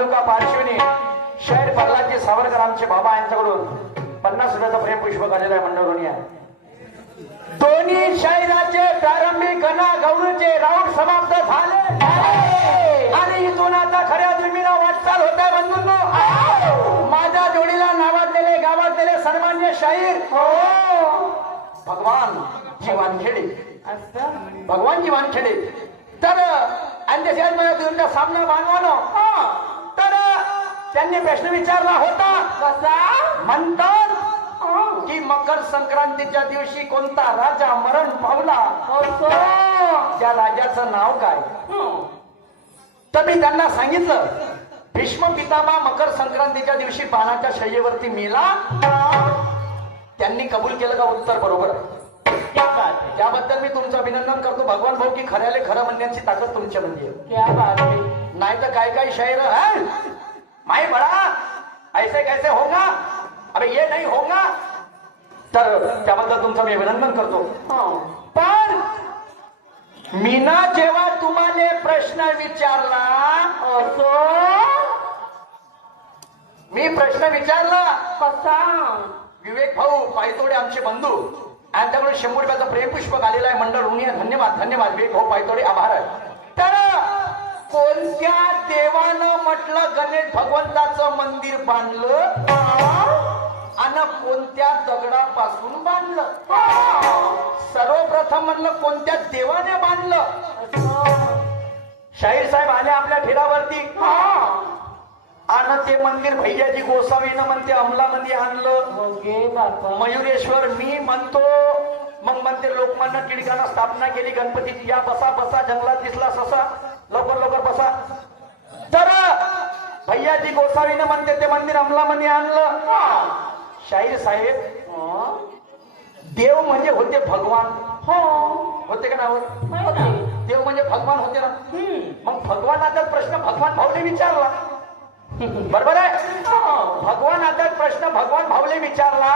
तालुका पारशिवनी शहर प्रल्हादजी सावरकर आमचे बाबा यांच्याकडून 50 रुपयाचा प्रेम पुष्प आलेला आहे मंडळोनी आहे. दोन्ही शाहिराचे प्रारंभिक गणा गौरीचे राऊंड समाप्त झाले आणि इथून आता खऱ्या दुर्मीला वाटचाल होत आहे. बंधूंनो, माझ्या जोडीला नावाजलेले गावातलेले सन्मान्य शाहीर भगवान जी वानखेडे, भगवान जी वानखेडे. तर तुमचा सामना बांधवानो, तर त्यांनी प्रश्न विचारला होता, कसा म्हणतात की मकर संक्रांतीच्या दिवशी कोणता राजा मरण पावला, त्या राजाचं नाव काय? तर मी त्यांना सांगितलं, भीष्म पितामह मकर संक्रांतीच्या दिवशी बाणाच्या शय्येवरती मेला. त्यांनी कबूल केलं का उत्तर बरोबर आहे. त्याबद्दल मी तुमचं अभिनंदन करतो भगवान भाऊ, की खऱ्याले खरं म्हणण्याची ताकद तुमच्यामध्ये आहे. नाही तर काय काय शायर है माई बडा ऐसे कैसे होगा, अबे ये नहीं होगा. तर त्याबद्दल तुमचं मी अभिनंदन करतो. पण मीना जेव्हा तुम्हाला प्रश्न विचारला, मी प्रश्न विचारला कसा, विवेक भाऊ पायतोडे आमचे बंधू यांच्याकडून 100 रुपयाचं प्रेमपुष्प आलेलं आहे मंडळ ऋणी. धन्यवाद धन्यवाद विवेक भाऊ पायतोडे, आभार आहे. तर कोणत्या देवानं म्हटलं गणेश भगवंताचं मंदिर बांधलं आणि कोणत्या दगडापासून बांधलं? सर्वप्रथम म्हणलं कोणत्या देवाने बांधलं. शाहीर साहेब आले आपल्या ठिरावरती आणि ते मंदिर भैयाजी गोसावीनं म्हणते अंमलामध्ये आणलं. मयुरेश्वर मी म्हणतो, मग म्हणते लोकमान्य टिळकानं स्थापना केली गणपतीची. या बसा बसा, जंगलात दिसला ससा, लवकर लवकर बसा. तर भैयाजी गोसावीनं म्हणते ते मंदिर अंमलामध्ये आणलं. शाहीर साहेब, देव म्हणजे होते भगवान, होते का नाव? देव म्हणजे भगवान होते ना. मग भगवानाचा प्रश्न भगवान भाऊने विचारला, बरोबर आहे. भगवान आता प्रश्न भगवान भाऊले विचारला,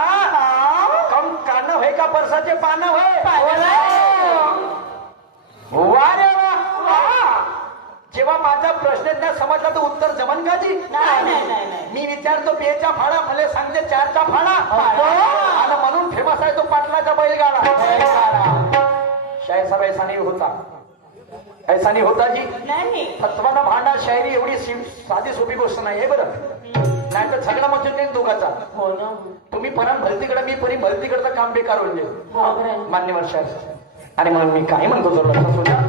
कम कान होय का परसाचे पान होय? वा रे वा. जेव्हा माझा प्रश्न समजला तर उत्तर जमन का जी? मी विचारतो पेचा फाडा, मला सांगते 4चा फाडा, आणि म्हणून फेमस आहे तो पाटलाचा बैलगाडा. शाहीर साहेब ऐसा नाही होता, ऐसा नाही होता जी. तत्वाना भांडा शायरी एवढी साधी सोपी गोष्ट नाही आहे बरं. नाही तर झगडा मचून नाही दोघाचा. तुम्ही परम भरतीकडे, मी परी भरतीकडचं काम बेकार होईल मान्यवर शाहीर. आणि म्हणून मी काय म्हणतो जर लक्षात सोडा,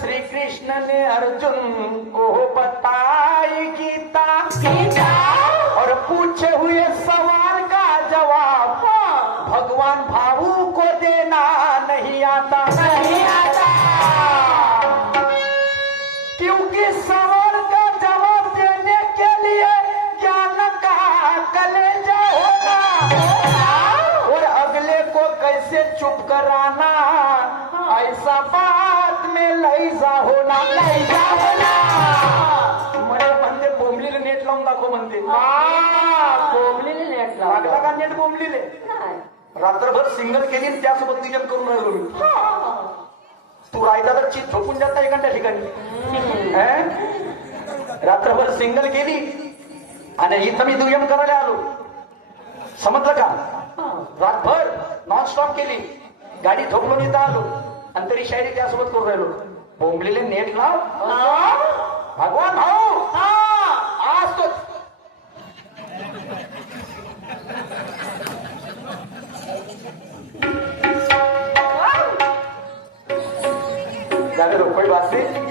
श्री कृष्ण ने अर्जुन को बताई गीता, और पूछे हुए सवाल का जवाब भगवान भाऊ को देना नहीं आता, नहीं आता. क्योंकि सवाल का जवाब देने के लिए ज्ञान का कलेजा होगा, और अगले को कैसे चुप कराना, ऐसा बात में लैजा होना, लैजा होना. मला म्हणते बोंबलीले नेट लावून दाखव म्हणते. बोंबलीले नेट लागला का? नेट बोंबलीले रात्रभर सिंगल केली त्यासोबत नियम करून राहिलो मी. तू राहिला तर चीज झोपून जाता एखाद्या ठिकाणी. रात्रभर सिंगल केली आणि इथं मी दुय्यम करायला आलो, समजलं का? रातभर नॉनस्टॉप केली, गाडी झोपलो इथं आलो आणि तरी शायरी त्यासोबत करून राहिलो. बोंबलेले नेट लाव भगवान भाऊ. आज तो जाने दो, कोई बात नहीं.